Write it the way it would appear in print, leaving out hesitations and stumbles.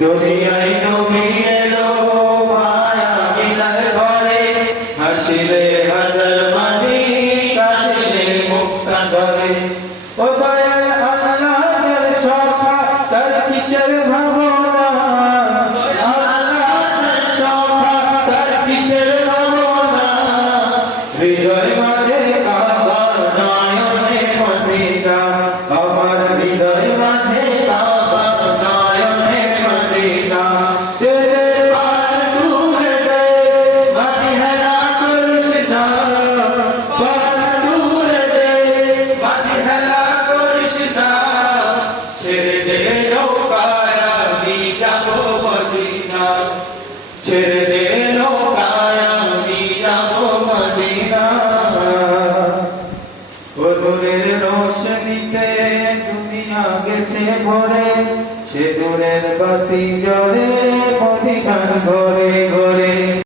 দুনিয়ায় নবী এলো মায়া মিলার ঘরে, হাসিলে হাজার মানি কাঁদিলে মুক্তা ঝরে। ও দয়াল আল্লাহর সখা তার কিসের ভাবনা, আল্লাহর সখা তার কিসের ভাবনা, হৃদয় মাঝে কাবা নয়নে মদিনা, আমার হৃদয় মাঝে কাবা নয়নে মদিনা। তেরে পার ডুবে দে মাঝি হেলা করিস না, পার ডুবে দে মাঝি হেলা করিস না, ছেড়ে দে নৌকায় আমি যাবো মদিনা, ছেড়ে দে নৌকায় আমি যাবো মদিনা। নূরের রোশনীতে দুনিয়া গেছে ভরে, সে নূরের বাতি জ্বলে মদিনার ঘরে ঘরে।